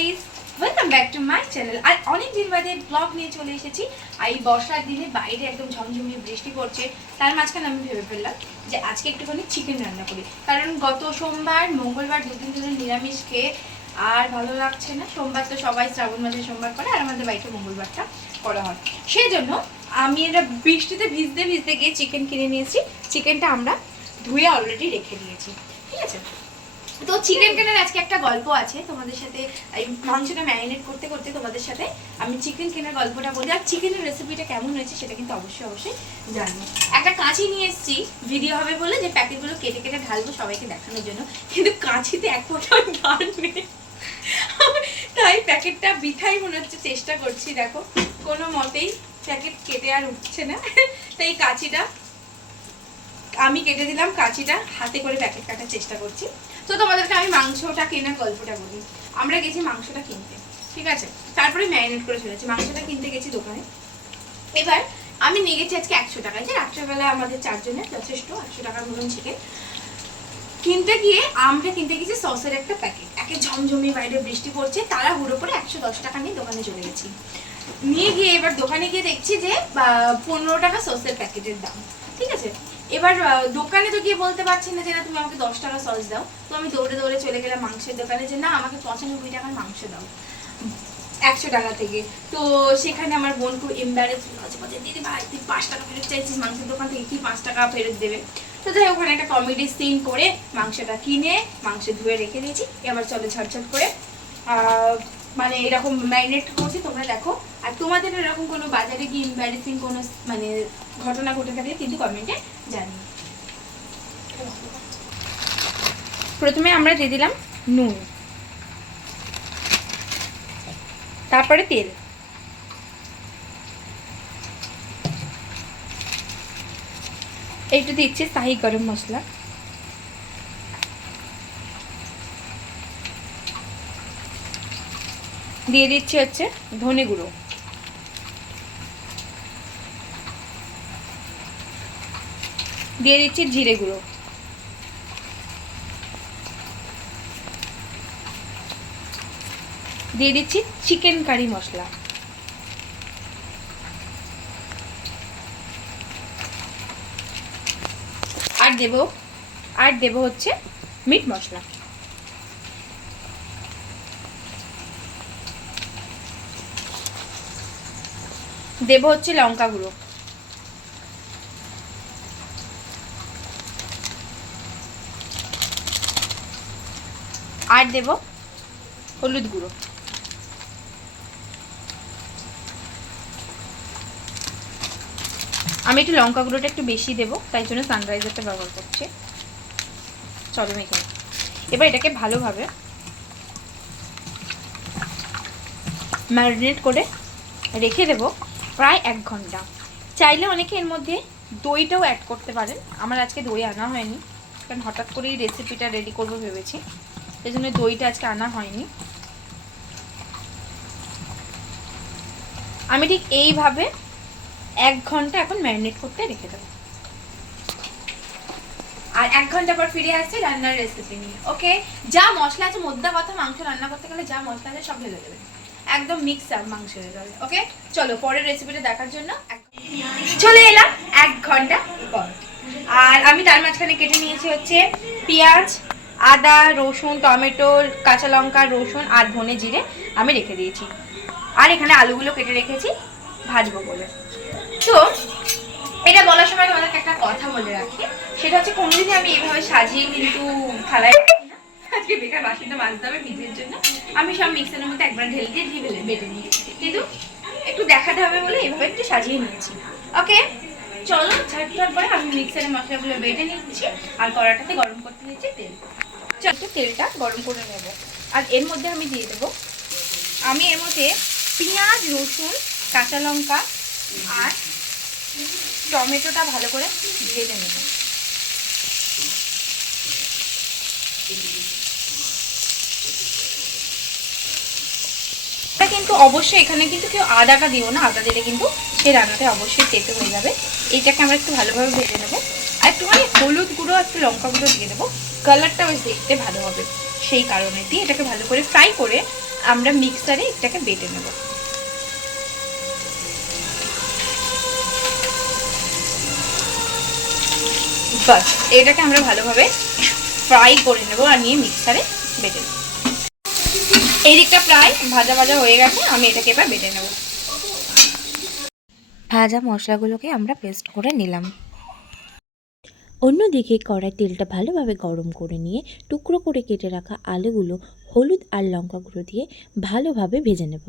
Guys welcome back to my channel আর অনেক দিন বাদে ব্লগ নিয়ে চলে এসেছি। আর এই বর্ষার দিনে বাইরে একদম ঝমঝমিয়ে বৃষ্টি পড়ছে, তার মাঝখানে আমি ভেবে ফেললাম যে আজকে একটুখানি চিকেন রান্না করি। কারণ গত সোমবার, মঙ্গলবার দুদিন ধরে নিরামিষ খেয়ে আর ভালো লাগছে না। সোমবার তো সবাই শ্রাবণ মাসে সোমবার করে, আর আমাদের বাড়িতে মঙ্গলবারটা করা হয়। সেই জন্য আমি এটা বৃষ্টিতে ভিজতে ভিজতে গিয়ে চিকেন কিনে নিয়েছি। চিকেনটা আমরা ধুয়ে অলরেডি রেখে দিয়েছি। ঠিক আছে? তো চিকেন কেনার আজকে একটা গল্প আছে তোমাদের সাথে, এই মাংসটা ম্যারিনেট করতে করতে তোমাদের সাথে আমি চিকেন কেনার গল্পটা বলি। আর চিকেনের রেসিপিটা কেমন হয়েছে সেটা কিন্তু অবশ্যই অবশ্যই জানব। একটা কাঁচি নিয়ে এসেছি ভিডিও হবে বলে যে প্যাকেটগুলো কেটে কেটে ঢালবো সবাইকে দেখানোর জন্য। কিন্তু কাঁচিতে এক ফোঁটা ধান নেই। তাই প্যাকেটটা বিথাই মনে হচ্ছে, চেষ্টা করছি, দেখো, কোনো মতেই প্যাকেট কেটে আর উঠছে না। তাই কাঁচিটা, আমি কেটে দিলাম, কাঁচিটা হাতে করে প্যাকেট কাটার চেষ্টা করছি। তো তোমাদেরকে আমি মাংসটা কেনার গল্পটা বলি। আমরা গেছি মাংসটা কিনতে, ঠিক আছে? তারপরে ম্যারিনেট করে ফেলেছি মাংসটা কিনতে গেছি দোকানে। এবার আমি নিয়ে গেছি আজকে একশো টাকায় যে রাত্রেবেলা আমাদের চারজনের যথেষ্ট, একশো টাকার মতন চিকেন কিনতে গিয়ে আমরা কিনতে গেছি সসের একটা প্যাকেট একে ঝমঝমি বাইরে বৃষ্টি পড়ছে তারা হুড়ো করে একশো দশ টাকা নিয়ে দোকানে চলে গেছি। নিয়ে গিয়ে এবার দোকানে গিয়ে দেখছি যে পনেরো টাকা সসের প্যাকেটের দাম, ঠিক আছে? এবার দোকানে তো গিয়ে বলতে পারছি না যে, না, তুমি আমাকে দশ টাকা সস দাও। তো আমি দৌড়ে দৌড়ে চলে গেলাম মাংসের দোকানে যে, না, আমাকে পঁচানব্বই টাকার মাংস দাও। একশো টাকা থেকে। তো সেখানে আমার বোন খুব এম্বারেস আছে বলছে, দিদি ভাই, তুই পাঁচ টাকা ফেরত চাইছিস মাংসের দোকান থেকে, কি পাঁচ টাকা ফেরত দেবে? তো যাই ওখানে একটা কমেডি সিন করে মাংসটা কিনে, মাংস ধুয়ে রেখে দিয়েছি। এবার চলো ঝটঝট করে। মানে এরকম ম্যারিনেট করছি, তোমরা দেখো। আর তোমাদের এরকম কোনো বাজারে গিয়ে এম্বারেসিং কোনো মানে ঘটনা ঘটে থাকলে কিন্তু কমেন্টে প্রথমে আমরা দিয়ে দিলাম নুন। তারপরে তেল। একটু দিচ্ছি শাহি গরম মশলা। দিয়ে দিচ্ছি হচ্ছে ধনে গুঁড়ো। দিয়ে দিচ্ছি জিরে গুঁড়ো। দিয়ে দিচ্ছি চিকেন কারি মশলা। আর দেব আর দেব হচ্ছে মিট মশলা। দেব হচ্ছে লঙ্কা গুঁড়ো। আর দেব হলুদ গুঁড়ো। আমি একটু লঙ্কা গুঁড়োটা একটু বেশি দেবো, তাই জন্য সানরাইজারটা ব্যবহার করছি। চলো মেখে এবার এটাকে ভালোভাবে ম্যারিনেট করে রেখে দেবো প্রায় এক ঘণ্টা। চাইলে অনেকে এর মধ্যে দইটাও অ্যাড করতে পারেন। আমার আজকে দই আনা হয়নি, কারণ হঠাৎ করেই রেসিপিটা রেডি করব ভেবেছি। সেই জন্য দইটা আজকে আনা হয়নি। আমি ঠিক এইভাবে এক ঘণ্টা এখন ম্যারিনেট করতে রেখে দেবো। আর এক ঘণ্টা পর ফিরে আসছে রান্নার রেসিপি নিয়ে। ওকে? যা মশলা আছে, মোদ্দা কথা মাংস রান্না করতে গেলে যা মশলা আছে সব ঢেলে দেবে। একদম মিক্স আপ মাংস হয়ে যাবে। ওকে? চলো, পরের রেসিপিটা দেখার জন্য চলে এলাম এক ঘণ্টা পর। আর আমি তার মাঝখানে কেটে নিয়েছি হচ্ছে পেঁয়াজ আদা, রসুন, টমেটো, কাঁচা লঙ্কা, রসুন আর ধনে জিরে আমি রেখে দিয়েছি। আর এখানে আলুগুলো কেটে রেখেছি, ভাজবো বলে। তো, এটা বলার সময় তোমাদেরকে একটা কথা বলে রাখি। সেটা হচ্ছে কোনোদিনই আমি এইভাবে সাজিয়ে কিন্তু থালায়। আজকে বেকার বাসনটা মাজতে হবে ভিজের জন্য। আমি সব মিক্সারের মধ্যে একবার ঢেলে দিয়ে দিয়ে বেলে বেটে নিয়েছি। কিন্তু একটু দেখাতে হবে বলে এইভাবে একটু সাজিয়ে নিয়েছি। ওকে? চলো ঝাটটার পরে আমি মিক্সারে মশলাগুলো বেটে নিচ্ছি। আর কড়াটাতে গরম করতে দিচ্ছি তেল। একটু তেলটা গরম করে নেব। আর এর মধ্যে আমি দিয়ে দেবো। আমি এর মধ্যে পেঁয়াজ, রসুন, কাঁচা লঙ্কা আর টমেটোটা ভালো করে ভেজে নেব। কিন্তু অবশ্যই, এখানে কিন্তু কেউ আদাটা দিও না। আদা দিলে কিন্তু সেই রান্নাটা অবশ্যই তেতে হয়ে যাবে। এইটাকে আমরা একটু ভালোভাবে ভেজে নেব। আর একটুখানি হলুদ গুঁড়ো, একটু লঙ্কা গুঁড়ো দিয়ে দেবো। কালারটা বেশ দেখতে ভালো হবে। সেই কারণে দিয়ে এটাকে ভালো করে ফ্রাই করে আমরা মিক্সারে এটাকে বেটে নেব। বাস, এটাকে আমরা ভালোভাবে ফ্রাই করে নেব আর নিয়ে মিক্সারে বেটে নেব। এই দিকটা প্রায় ভাজা ভাজা হয়ে গেছে, আমি এটাকে এবার বেটে নেব। ভাজা মশলাগুলোকে আমরা পেস্ট করে নিলাম। অন্যদিকে কড়াই তেলটা ভালোভাবে গরম করে নিয়ে টুকরো করে কেটে রাখা আলুগুলো হলুদ আর লঙ্কা গুঁড়ো দিয়ে ভালোভাবে ভেজে নেব।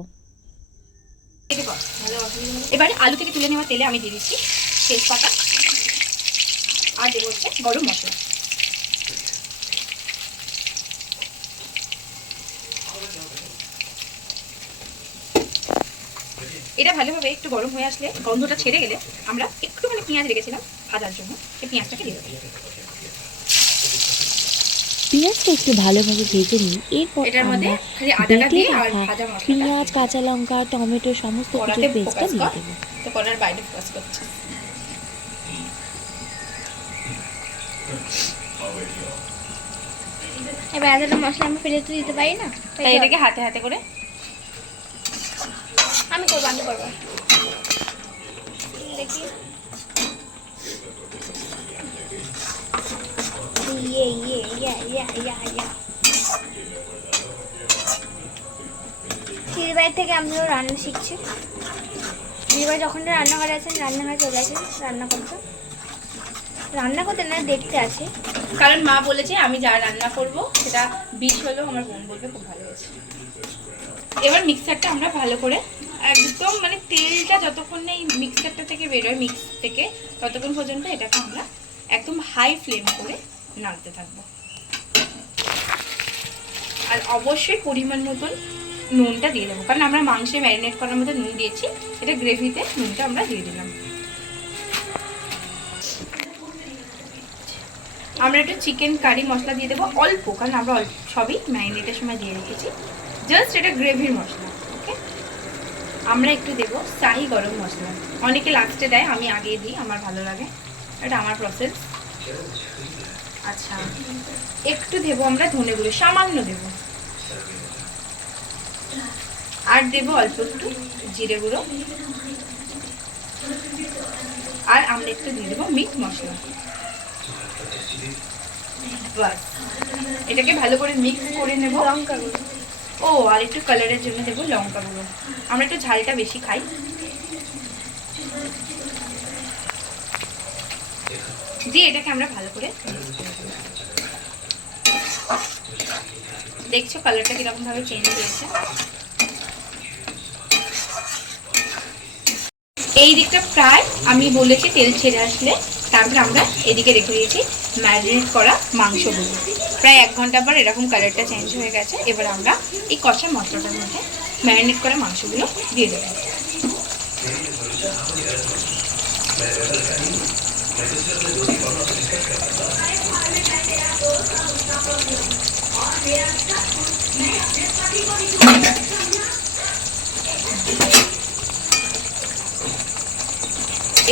এবারে আলু থেকে তুলে নেওয়া তেলে আমি দিয়ে দিচ্ছি তেজপাতা আর দেবো গরম মশলা। এটা ভালোভাবে একটু গরম হয়ে আসলে গন্ধটা ছেড়ে গেলে আমরা একটুখানি পেঁয়াজ রেখেছিলাম ভাজার জন্য। সেই পেঁয়াজটাকে দিয়ে দেবো। পেঁয়াজটা একটু ভালোভাবে ভেজে নিই এরপর এটার মধ্যে আমরা খালি আদাটা বেটে দিয়ে আর রাখা ভাজা মশলাটা। পেঁয়াজ কাঁচা লঙ্কা টমেটো সমস্ত কিছুর পেস্টটা দিয়ে। দেবো। তো করার বাইরে ফোকাস করছে। এবার এতটা মশলা আমি ফেলে তো দিতে পারি না? তাই এটাকে হাতে হাতে করে আমি করব আমি করব। দেখি। ইয়ে ইয়ে থেকে আমিও রান্না শিখছি। দিদিবাড়ি যখন রান্নাঘরে আছেন, রান্নাঘরে চলে আসেন, রান্না করতে। রান্না করতে না, দেখতে আছে। কারণ মা বলেছে, আমি যা রান্না করব, সেটা বিষ হলেও আমার বোন বলবে, খুব ভালো হয়েছে। এবার মিক্সারটা আমরা ভালো করে একদম মানে তেলটা যতক্ষণ না এই মিক্সারটা থেকে বেরোয় মিক্স থেকে, ততক্ষণ পর্যন্ত এটাকে আমরা একদম হাই ফ্লেম করে নাড়তে থাকব। আর অবশ্যই পরিমাণ মতন নুনটা দিয়ে দেবো, কারণ আমরা মাংসে ম্যারিনেট করার মতো নুন দিয়েছি, এটা গ্রেভিতে নুনটা আমরা দিয়ে দিলাম। আমরা একটু চিকেন কারি মশলা দিয়ে দেবো অল্প, কারণ আমরা সবই ম্যারিনেটের সময় দিয়ে রেখেছি। জাস্ট এটা গ্রেভির মশলা। আমরা একটু দেবো শাহি গরম মশলা। অনেকে লাস্টে দেয়, আমি আগে দিই, আমার ভালো লাগে। এটা আমার প্রসেস আচ্ছা একটু দেবো আমরা ধনে গুঁড়ো, সামান্য দেবো। আর দেবো অল্প একটু জিরে গুঁড়ো। আর আমরা একটু দিয়ে দেবো মিট মশলা। এটাকে ভালো করে মিক্স করে নেব। লঙ্কা গুঁড়ো। ও, আর একটু কালারের জন্য দেবো লঙ্কা গুঁড়ো আমরা একটু ঝালটা বেশি খাই দিয়ে এটাকে আমরা ভালো করে। দেখছ কালারটা কীরকম ভাবে চেঞ্জ হয়েছে এই দিকটা প্রায়, আমি বলেছি তেল ছেড়ে আসলে তারপর আমরা এদিকে রেখে দিয়েছি ম্যারিনেট করা মাংসগুলো। প্রায় এক ঘণ্টা পর এরকম কালারটা চেঞ্জ হয়ে গেছে। এবার আমরা এই কষা মশলাটার মধ্যে ম্যারিনেট করা মাংসগুলো দিয়ে দেবো।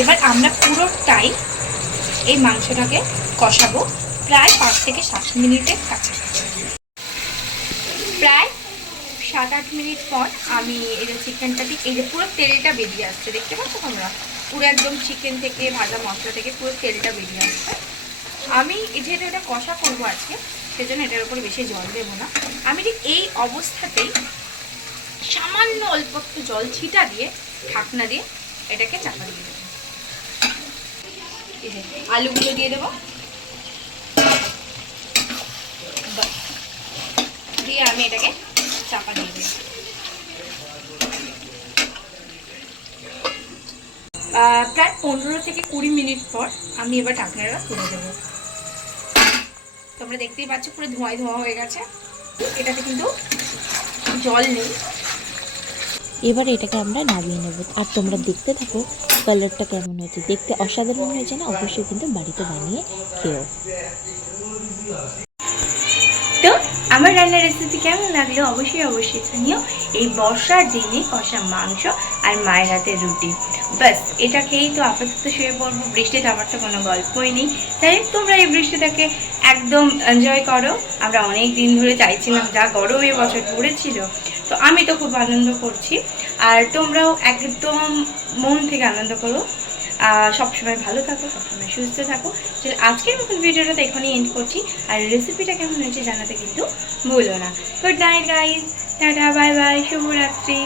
এবার আমরা পুরোটাই এই মাংসটাকে কষাবো প্রায় পাঁচ থেকে সাত মিনিটের কাছে প্রায় সাত আট মিনিট পর আমি এই যে চিকেনটা দিই এই যে পুরো তেলটা বেরিয়ে আসছে, দেখতে পাচ্ছ তোমরা? পুরো একদম চিকেন থেকে ভাজা মশলা থেকে পুরো তেলটা বেরিয়ে আসছে। আমি যেহেতু এটা কষা করব আজকে, সেজন্য এটার উপরে বেশি জল দেবো না। আমি ঠিক এই অবস্থাতেই সামান্য অল্প একটু জল ছিটা দিয়ে, ঢাকনা দিয়ে এটাকে চাপা দিয়ে দেবো। আলুগুলো দিয়ে দেবো। দিয়ে আমি এটাকে চাপা দিয়ে দেবো। প্রায় পনেরো থেকে কুড়ি মিনিট পর আমি এবার ঢাকনাটা তুলে দেবো। তোমরা দেখতেই পাচ্ছ পুরো ধোঁয়ায় ধোঁয়া হয়ে গেছে। এটাতে কিন্তু জল নেই। এবার এটাকে আমরা নামিয়ে নেব। আর তোমরা দেখতে থাকো কালারটা কেমন হয়েছে? দেখতে অসাধারণ হয়েছে না? অবশ্যই কিন্তু বাড়িতে বানিয়ে খেও তো আমার রান্নার রেসিপি কেমন লাগল? অবশ্যই অবশ্যই জানিও। এই বর্ষার দিনে কষা মাংস আর মায়ের হাতের রুটি। ব্যাস, এটা খেয়েই তো আপাতত শুয়ে পড়ব। বৃষ্টিতে আমার তো কোনো গল্পই নেই। তাই তোমরা এই বৃষ্টিটাকে একদম এনজয় করো। আমরা অনেক দিন ধরে চাইছিলাম যা গরম এই বছর পড়েছিল তো আমি তো খুব আনন্দ করছি। আর তোমরাও একদম মন থেকে আনন্দ করো। সবসময় ভালো থাকো, সবসময় সুস্থ থাকো। চলে আজকের মতন ভিডিওটা তো এখনই এন্ড করছি। আর রেসিপিটা কেমন হয়েছে জানাতে কিন্তু ভুলো না। Good night guys tata bye bye শুভরাত্রি।